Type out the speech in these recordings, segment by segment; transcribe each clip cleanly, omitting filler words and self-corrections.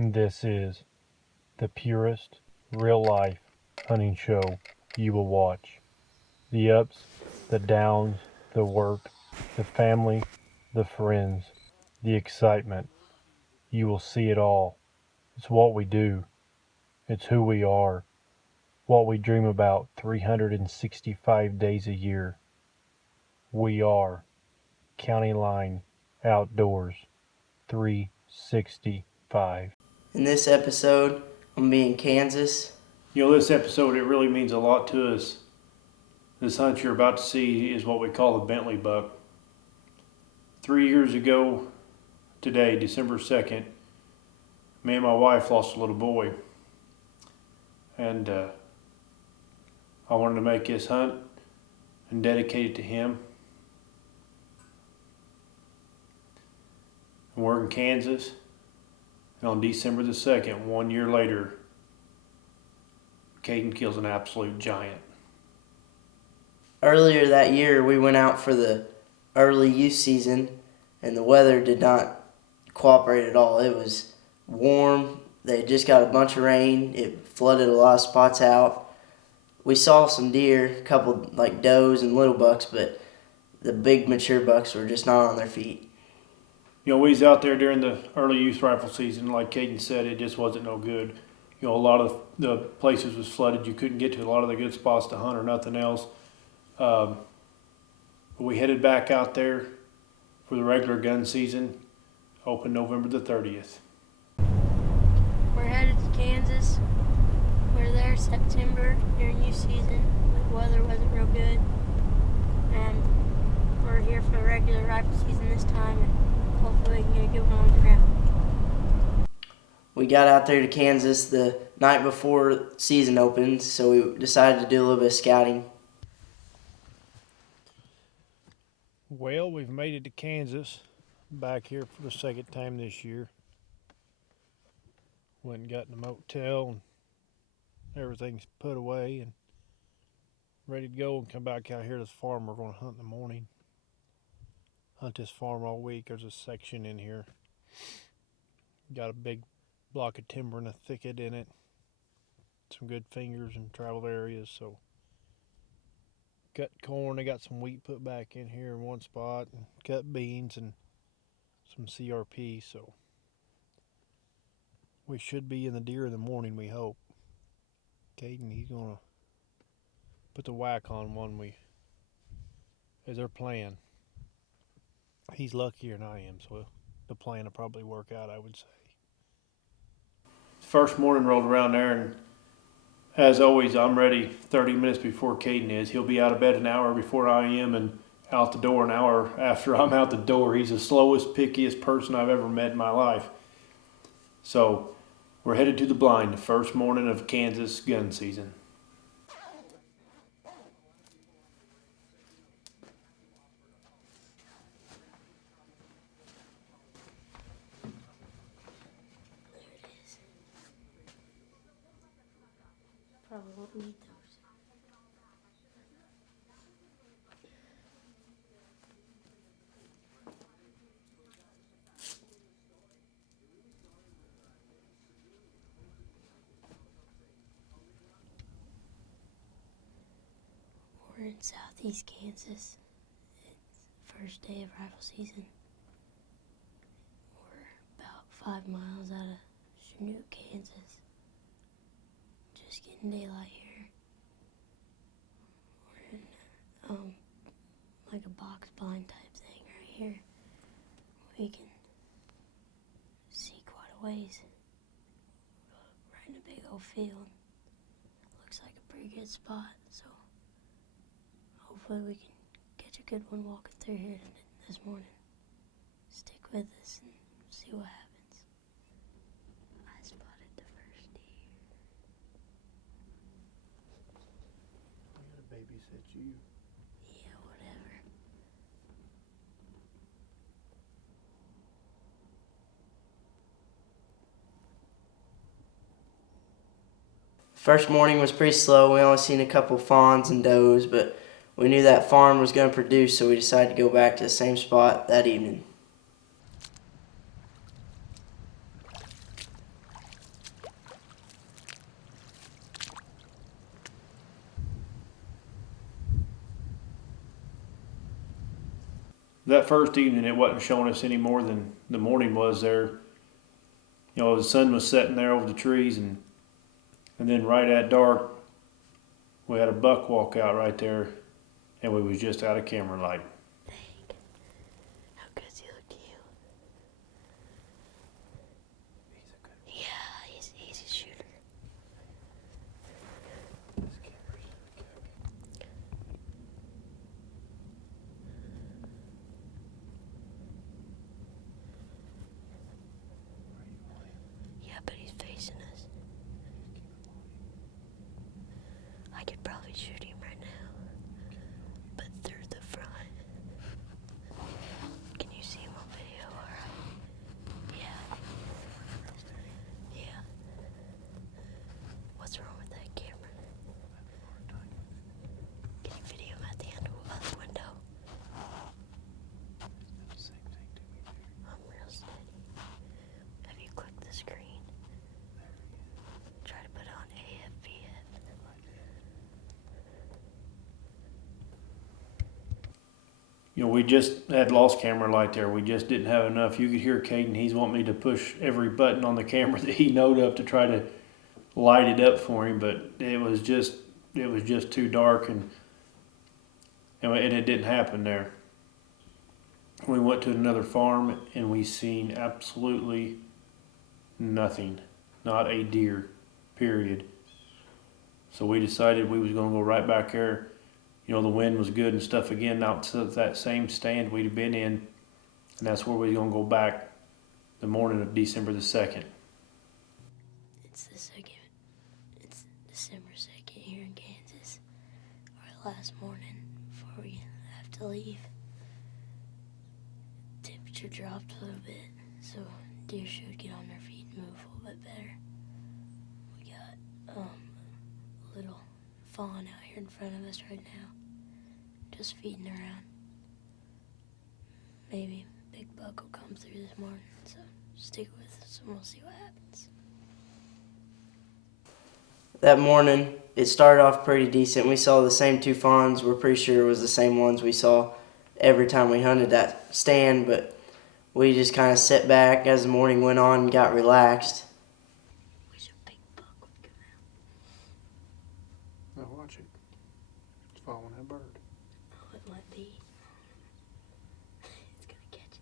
This is the purest, real-life hunting show you will watch. The ups, the downs, the work, the family, the friends, the excitement. You will see it all. It's what we do. It's who we are. What we dream about 365 days a year. We are County Line Outdoors 365. In this episode, I'm gonna be in Kansas. This episode, it really means a lot to us. This hunt you're about to see is what we call the Bentley buck. 3 years ago today, December 2nd, me and my wife lost a little boy. And I wanted to make this hunt and dedicate it to him. And we're in Kansas. And on December the 2nd, 1 year later, Caden kills an absolute giant. Earlier that year, we went out for the early youth season, and the weather did not cooperate at all. It was warm. They just got a bunch of rain. It flooded a lot of spots out. We saw some deer, a couple like does and little bucks, but the big mature bucks were just not on their feet. We was out there during the early youth rifle season. Like Caden said, it just wasn't no good. A lot of the places was flooded. You couldn't get to a lot of the good spots to hunt or nothing else. We headed back out there for the regular gun season, open November the 30th. We're headed to Kansas. We're there September during youth season. The weather wasn't real good. And we're here for the regular rifle season this time, and hopefully we can get a good one on the ground. We got out there to Kansas the night before season opened, so we decided to do a little bit of scouting. Well, we've made it to Kansas, back here for the second time this year. Went and got in a motel, and everything's put away and ready to go, and come back out here to this farm. We're going to hunt in the morning. Hunt this farm all week. There's a section in here. Got a big block of timber and a thicket in it. Some good fingers and traveled areas, so cut corn. They got some wheat put back in here in one spot, and cut beans and some CRP, so we should be in the deer in the morning, we hope. Caden, he's gonna put the whack on one as their plan. He's luckier than I am, so the plan will probably work out, I would say. First morning rolled around there, and as always, I'm ready 30 minutes before Caden is. He'll be out of bed an hour before I am, and out the door an hour after I'm out the door. He's the slowest, pickiest person I've ever met in my life. So we're headed to the blind the first morning of Kansas gun season. Probably won't need those. We're in southeast Kansas. It's first day of rifle season. We're about 5 miles out of Chinook, Kansas. Just getting daylight here. We're in like a box blind type thing right here. We can see quite a ways. Right in a big old field. Looks like a pretty good spot, so hopefully we can catch a good one walking through here this morning. Stick with us and see what happens. I spotted the first deer. I gotta babysit you. Yeah, whatever. First morning was pretty slow. We only seen a couple fawns and does, but we knew that farm was going to produce, so we decided to go back to the same spot that evening. that first evening, it wasn't showing us any more than the morning was there. You know, the sun was setting there over the trees, and then right at dark, we had a buck walk out right there, and we was just out of camera light. How good's he look to you? Yeah, he's a shooter. Yeah, but he's facing us. I could probably shoot him right now, but through the front. Can you see him on video? Alright. Yeah. Yeah. What's wrong with that camera? Can you video him at the end of the window? I'm real steady. Have you clicked the screen? Try to put on AFVF. You know, we just had lost camera light there. We just didn't have enough. You could hear Caden. He's wanting me to push every button on the camera that he knowed of to try to light it up for him, but it was just too dark, and it didn't happen there. We went to another farm and we seen absolutely nothing, not a deer, period. So we decided we was gonna go right back there. You know, the wind was good and stuff again out to that same stand we'd been in, and that's where we was gonna go back the morning of December the 2nd. It's December 2nd here in Kansas. Our last morning before we have to leave. Temperature dropped a little bit, so deer should get on their feet and move a little bit better. We got a little fawn out here in front of us right now, just feeding around. Maybe big buck will come through this morning, so stick with us and we'll see what happens. That morning, it started off pretty decent. We saw the same two fawns. We're pretty sure it was the same ones we saw every time we hunted that stand, but we just kind of sat back as the morning went on and got relaxed. Wish a big buck would come out. Now watch it. It's following that bird. Oh, it might be. It's gonna catch it.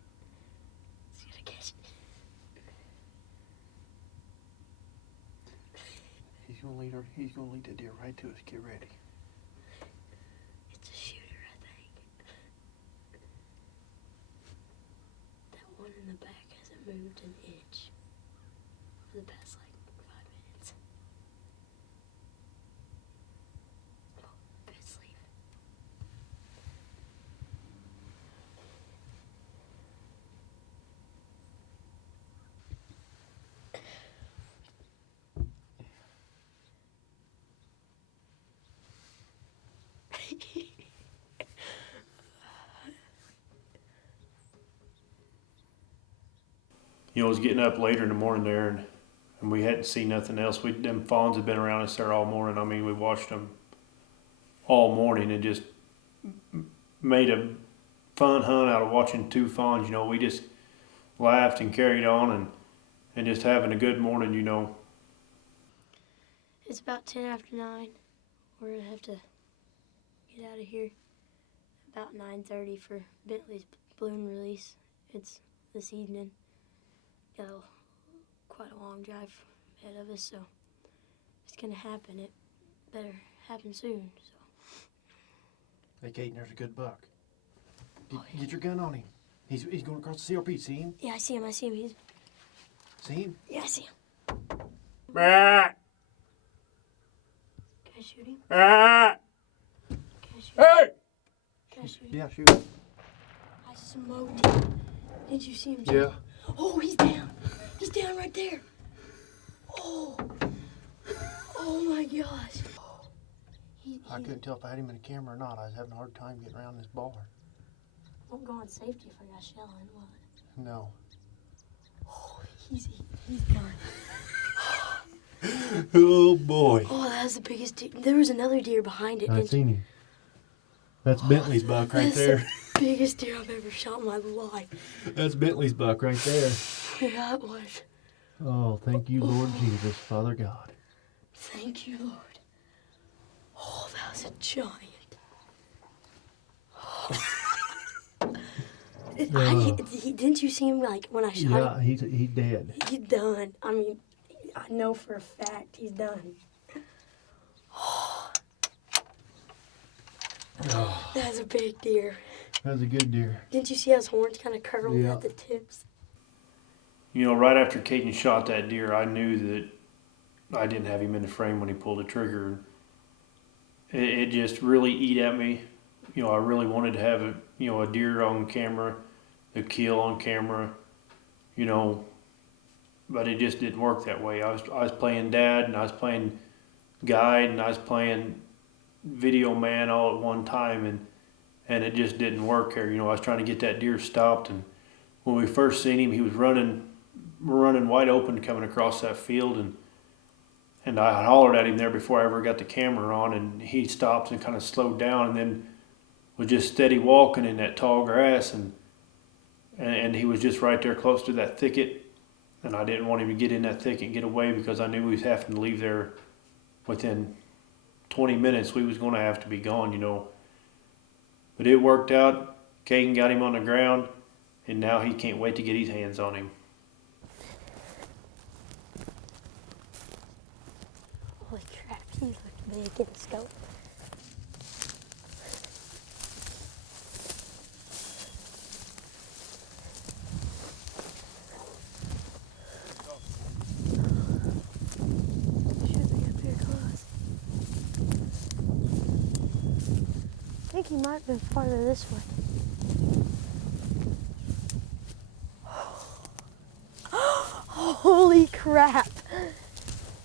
It's gonna catch it. He's gonna lead the deer right to us. Get ready. It's a shooter, I think. That one in the back hasn't moved an inch for the past 5 minutes. Oh, good sleep. You know, it was getting up later in the morning there, and we hadn't seen nothing else. Them fawns had been around us there all morning. I mean, we watched them all morning and just made a fun hunt out of watching two fawns. You know, we just laughed and carried on and just having a good morning, you know. It's about 10 after 9. We're gonna have to get out of here about 9:30 for Bentley's balloon release. It's this evening. Got quite a long drive ahead of us, so it's gonna happen. It better happen soon. So. Hey, Caden, there's a good buck. Get your gun on him. He's going across the CRP. See him? Yeah, I see him. He's. See him? Yeah, I see him. Ah! Can I shoot him? Ah! Can I shoot him? Hey! Can I shoot him? Yeah, shoot him. I smoked him. Did you see him? Jim? Yeah. Oh, he's down. He's down right there. Oh. Oh my gosh. I couldn't tell if I had him in the camera or not. I was having a hard time getting around this bar. Won't go on safety if I got shell in, will it? No. Oh, he's done. Oh, boy. Oh, that was the biggest deer. There was another deer behind it. I didn't you? seen him. That's Bentley's buck right That's there. biggest deer I've ever shot in my life. That's Bentley's buck right there. Yeah, it was. Oh, thank you, Lord Jesus, Father God. Thank you, Lord. Oh, that was a giant. Didn't you see him like when I shot Yeah, him? he's dead. He's done. I mean, I know for a fact he's done. That's a big deer. That's a good deer. Didn't you see how his horns kind of curled Yeah. at the tips? You know, right after Caden shot that deer, I knew that I didn't have him in the frame when he pulled the trigger. It just really eat at me. You know, I really wanted to have a deer on camera, the kill on camera, you know, but it just didn't work that way. I was playing dad, and I was playing guide, and I was playing video man all at one time, and it just didn't work here. You know, I was trying to get that deer stopped, and when we first seen him, he was running wide open coming across that field, and I hollered at him there before I ever got the camera on, and he stopped and kind of slowed down, and then was just steady walking in that tall grass, and he was just right there close to that thicket, and I didn't want him to get in that thicket and get away because I knew we was having to leave there within 20 minutes. We was going to have to be gone, you know. But it worked out. Caden got him on the ground, and now he can't wait to get his hands on him. Holy crap, he looked big in the scope. Should be up here close. I think he might have been farther this way. Holy crap!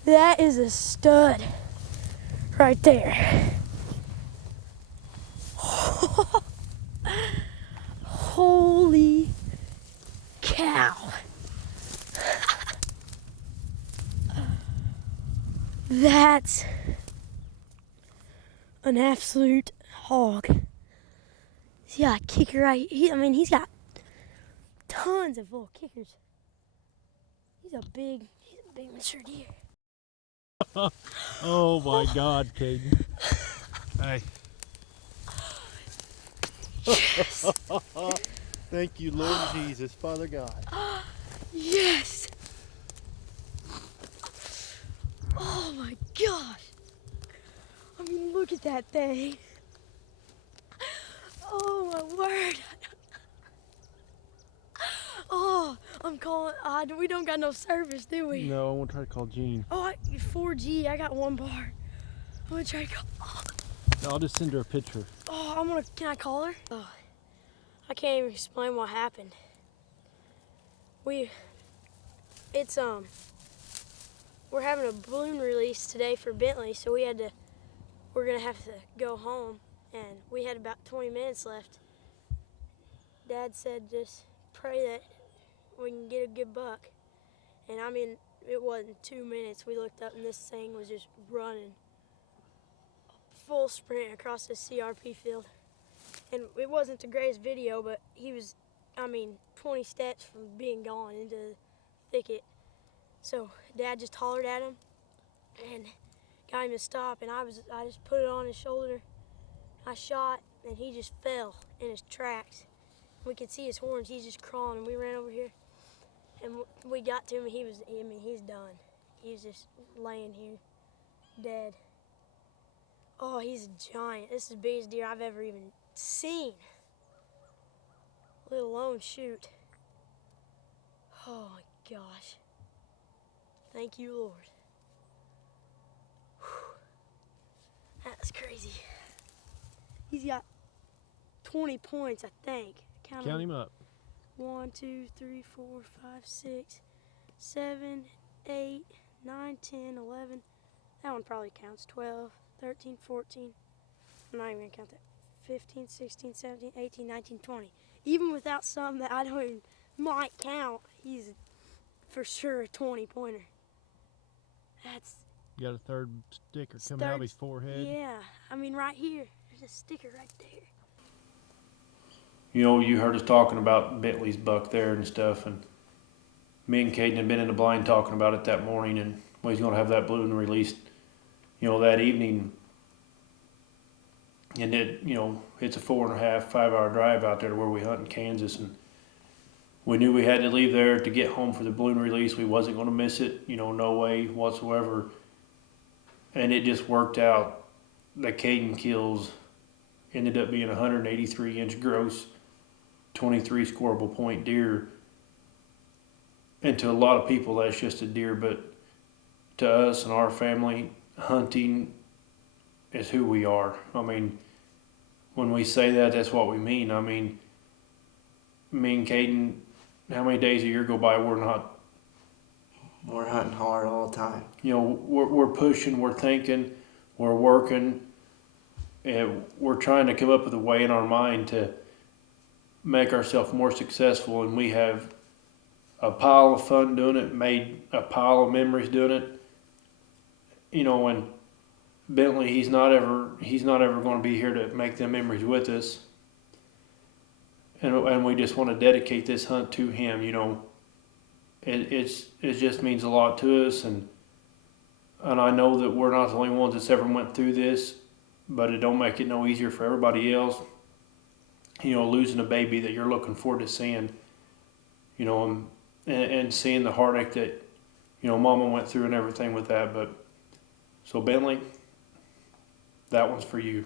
That is a stud right there. Holy cow. That's an absolute hog. He's got a kicker right here. I mean, he's got tons of little kickers. He's a big mature deer. Oh my God, Caden. Hey. Yes. Thank you, Lord Jesus, Father God. Yes. Oh my gosh. I mean, look at that thing. Oh my word. Oh, I'm calling. We don't got no service, do we? No, I won't try to call Jean. Oh, 4G. I got one bar. I'm gonna try to call. No, I'll just send her a picture. Oh, Can I call her? Oh, I can't even explain what happened. We're having a balloon release today for Bentley, so we're gonna have to go home, and we had about 20 minutes left. Dad said just pray that we can get a good buck, and I mean, it wasn't 2 minutes. We looked up and this thing was just running full sprint across the CRP field, and it wasn't the greatest video, but he was, 20 steps from being gone into the thicket. So Dad just hollered at him and got him to stop, and I just put it on his shoulder. I shot, and he just fell in his tracks. We could see his horns. He's just crawling, and we ran over here, and we got to him, and he's done. He's just laying here, dead. Oh, he's a giant. This is the biggest deer I've ever even seen, let alone shoot. Oh my gosh. Thank you, Lord. Whew. That's crazy. He's got 20 points, I think. Count him up. 1, 2, 3, 4, 5, 6, 7, 8, 9, 10, 11. That one probably counts. 12, 13, 14. I'm not even going to count that. 15, 16, 17, 18, 19, 20. Even without some that I don't even might count, he's for sure a 20-pointer. That's... You got a third sticker coming out of his forehead? Yeah, I mean right here. There's a sticker right there. You heard us talking about Bentley's buck there and stuff, and me and Caden had been in the blind talking about it that morning, and we was going to have that balloon released, that evening. And it's a 4.5, 5 hour drive out there to where we hunt in Kansas, and we knew we had to leave there to get home for the balloon release. We wasn't going to miss it, no way whatsoever. And it just worked out. The Caden kills ended up being 183-inch gross, 23 scoreable point deer. And to a lot of people, that's just a deer, but to us and our family, hunting is who we are. I mean, when we say that, that's what we mean. I mean, me and Caden, how many days a year go by we're hunting hard all the time. We're pushing, we're thinking, we're working, and we're trying to come up with a way in our mind to make ourselves more successful, and we have a pile of fun doing it, made a pile of memories doing it. And Bentley, he's not ever going to be here to make them memories with us. And we just want to dedicate this hunt to him. It just means a lot to us, and I know that we're not the only ones that's ever went through this, but it don't make it no easier for everybody else. Losing a baby that you're looking forward to seeing, and seeing the heartache that Mama went through and everything with that. But so Bentley, that one's for you.